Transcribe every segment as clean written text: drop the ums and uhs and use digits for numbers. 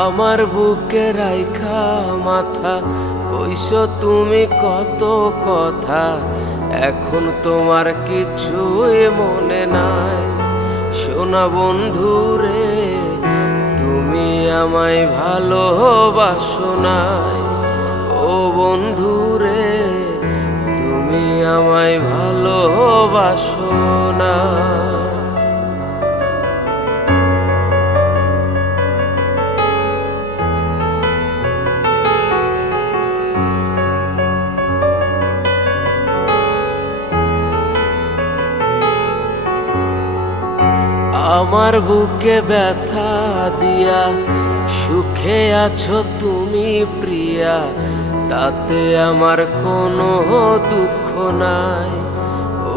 আমার বুকে রাইখা মাথা কইছো তুমি কত কথা, এখন তোমার কিছুই মনে নাই। সোনা বন্ধু রে, তুমি আমায় ভালোবাসো নাই। ও বন্ধু রে, তুমি আমায় ভালোবাসো না। আমার বুকে ব্যথা দিয়া সুখে আছো তুমি প্রিয়া, তাতে আমার কোনো দুঃখ নাই।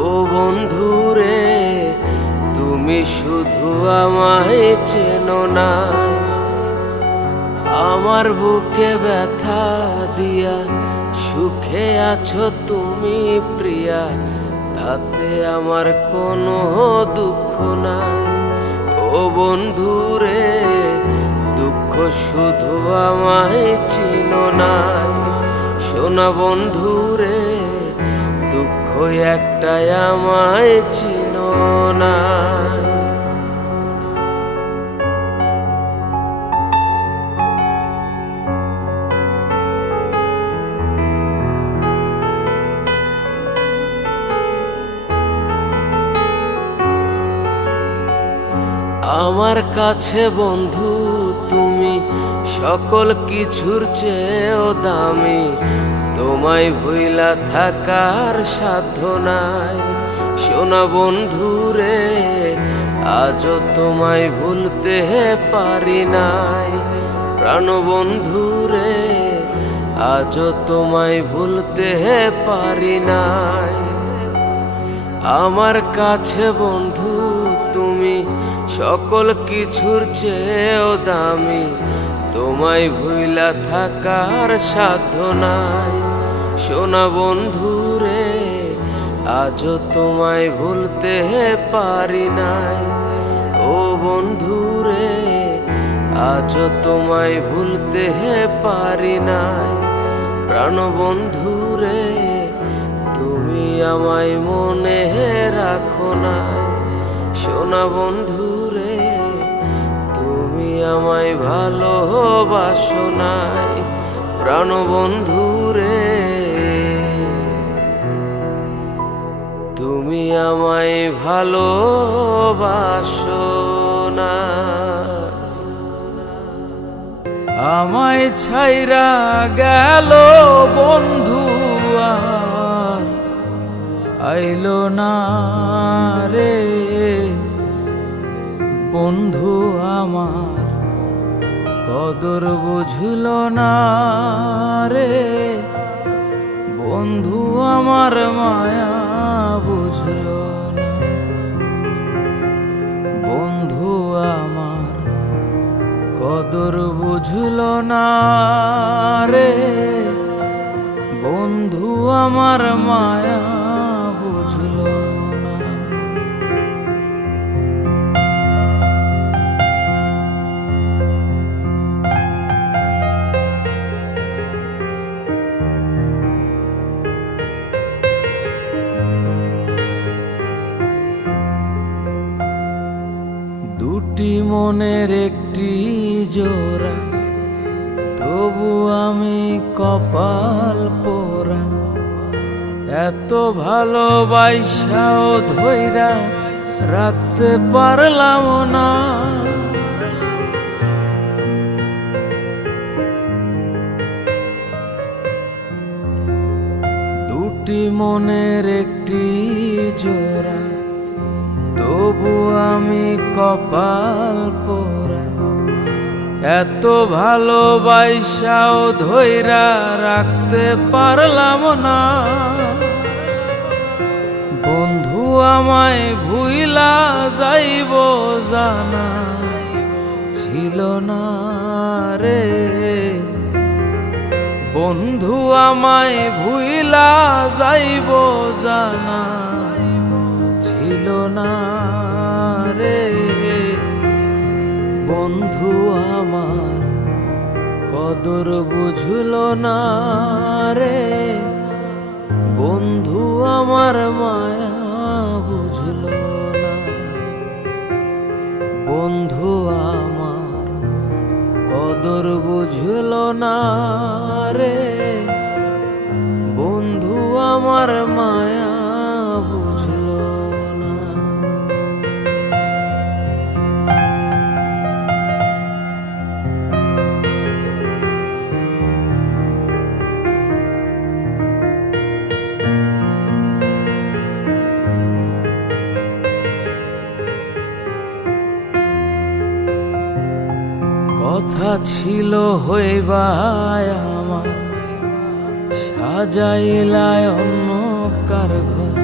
ও বন্ধু রে, তুমি শুধু আমায় চেনো না। আমার বুকে ব্যথা দিয়া সুখে আছো তুমি প্রিয়া, তাতে আমার কোনো দুঃখ নাই। ও বন্ধু রে, দুঃখ শুধু আমায় চিনো নাই। সোনা বন্ধু রে, দুঃখ একটাই আমায় চিনো নাই। আমার কাছে বন্ধু তুমি সকল কিছুর চেয়েও দামি, তোমায় ভুইলা থাকার সাধ্য নাই। সোনা বন্ধু রে, আজও তোমায় ভুলতে পারি নাই। প্রাণ বন্ধু রে, আজও তোমায় ভুলতে পারি নাই। আমার কাছে বন্ধু তুমি সকল কিছুর চেয়েও দামি, তোমায় ভুইলা থাকার সাধ্য নাই। সোনা বন্ধু রে, আজও তোমায় ভুলতে পারি নাই। ও বন্ধু রে, আজও তোমায় ভুলতে পারি নাই। প্রাণ বন্ধু রে, তুমি আমায় মনে রাখো নাই। সোনা বন্ধু রে, তুমি আমায় ভালোবাসো নাই। প্রাণ বন্ধু রে, তুমি আমায় ভালোবাসো না। আমায় ছাইরা গেল বন্ধু, আর আইলো না রে। বন্ধু আমার কদর বুঝল না রে, বন্ধু আমার মায়া বুঝল না। বন্ধু আমার কদর বুঝল না রে, বন্ধু আমার মায়া বুঝল না। দুটি মনের একটি জোড়া, তবু আমি কপাল পোড়া। এত ভালোবাসাও ধইরা রাখতে পারলাম না। দুটি মনের একটি জোড়া, তবু আমি কপাল পোড়া। এত ভালোবাসাও ধইরা রাখতে পারলাম না। বন্ধু আমায় ভুইলা যাইব জানা ছিল না রে। বন্ধু আমায় ভুইলা যাইব জানা ছিল না রে। বন্ধু আমার কদর বুঝলো না রে বন্ধু আমার মায়া বুঝলো না। বন্ধু আমার কদর বুঝলো না রে বন্ধু আমার মায়া বুঝলো না। কথা ছিল হইবায় আমার সাজাইলায় অন্য কার ঘর,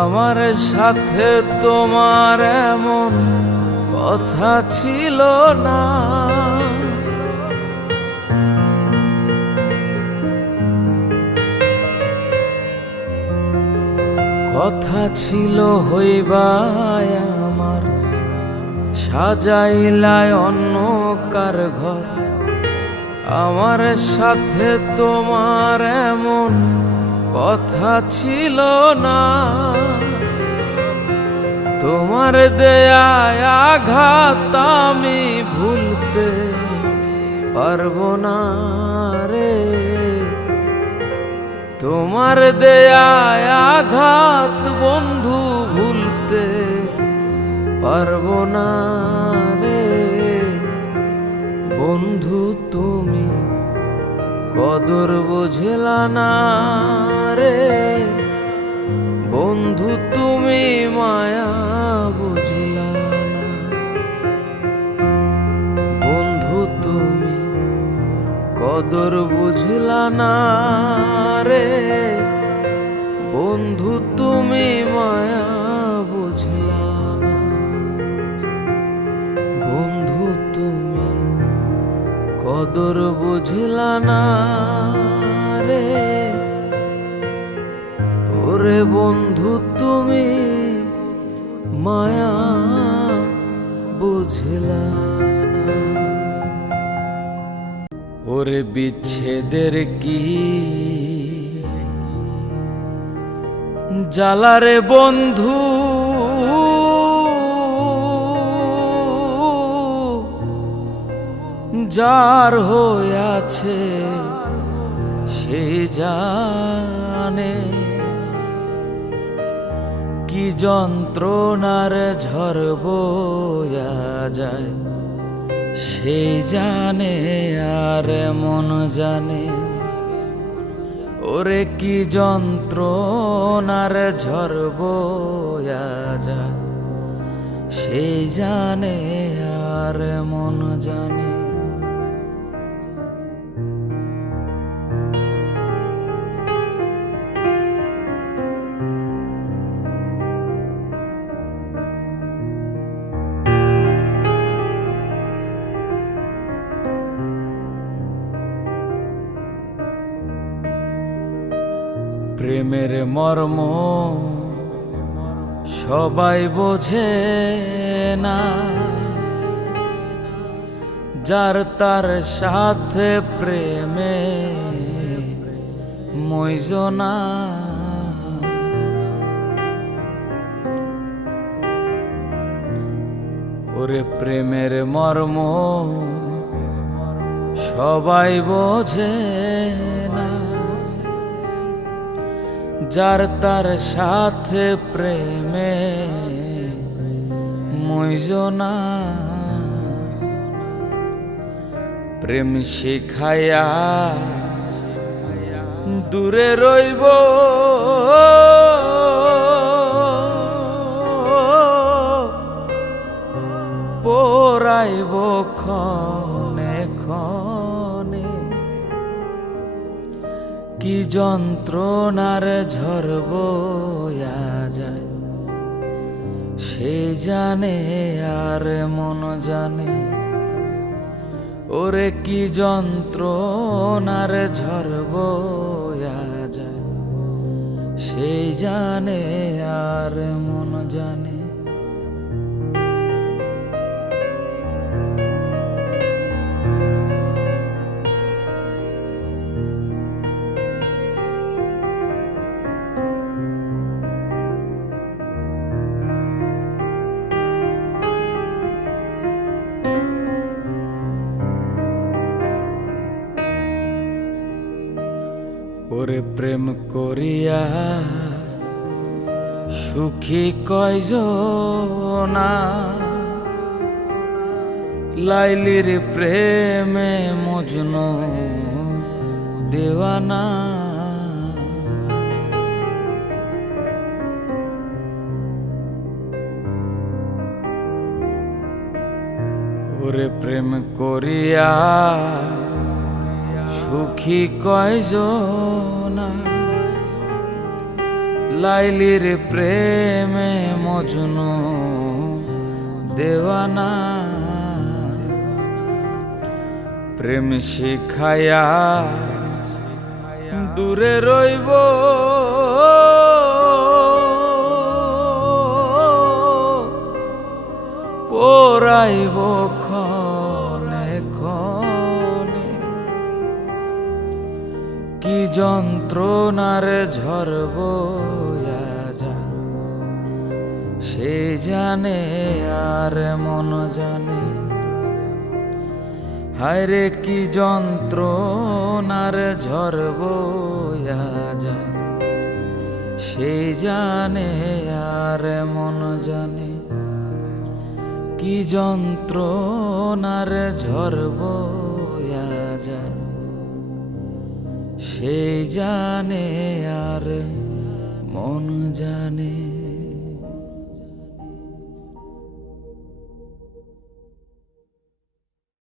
আমার সাথে তোমার এমন কথা ছিল না। কথা ছিল হইবায় আমার সাজাইলায় অন্য কার ঘর, আমার সাথে তোমার এমন কথা ছিল না। তোমার দেয়ায় আঘাত আমি ভুলতে পারবো না রে। তোমার দেয়ায় আঘাত বন্ধু ভুলতে পারবো না রে। বন্ধু তুমি কদর বুঝলা না রে বন্ধু তুমি মায়া বুঝলা না। বন্ধু তুমি কদর বুঝলা না রে বন্ধু তুমি মায়া বুঝলা না। বন্ধু তুমি কদর বুঝলা না রে ওরে বন্ধু তুমি মায়া বুঝলা না। ওরে বিচ্ছেদের কি জ্বালারে বন্ধু, যার হইয়াছে সে জানে। কি যন্ত্রণার ঝড় বয়া যায় সে জানে আর মন জানে। ওরে কি যন্ত্রণার ঝড় বয়া যায় সে জানে আর মন জানে। প্রেমের মর্ম সবাই বোঝে না, যার তার সাথে প্রেমে মইজনা। ওরে প্রেমের মর্ম সবাই বোঝে না, যার তার সাথে প্রেমে মইজনা। প্রেম শিখাইয়া দূরে রইব পোরাইব ক্ষণে ক্ষণে। কি যন্ত্রণার ঝড় বয়া যায় সে জানে আর মন জানে। ওরে কি যন্ত্রণার ঝড় বয়া যায় সে জানে আর মন জানে। ওরে প্রেম করিয়া সুখী কয়জনা, লাইলির প্রেমে মজনু দেওয়ানা। ওরে প্রেম করিয়া সুখী কয়জনা, লাইলির প্রেমে মজনু দেওয়ানা। প্রেম শিখায়া দূরে রইব, পোড়াইব ক্ষণে ক্ষণে। কি যন্ত্রণার ঝড় বয়া যায় সে জানে আর মন জানে। হায়রে কি যন্ত্রণার ঝড় বয়া যায় সে জানে আর মন জানে। কি যন্ত্রণার ঝড় বয়া যায় সে জানে আর মন জানে।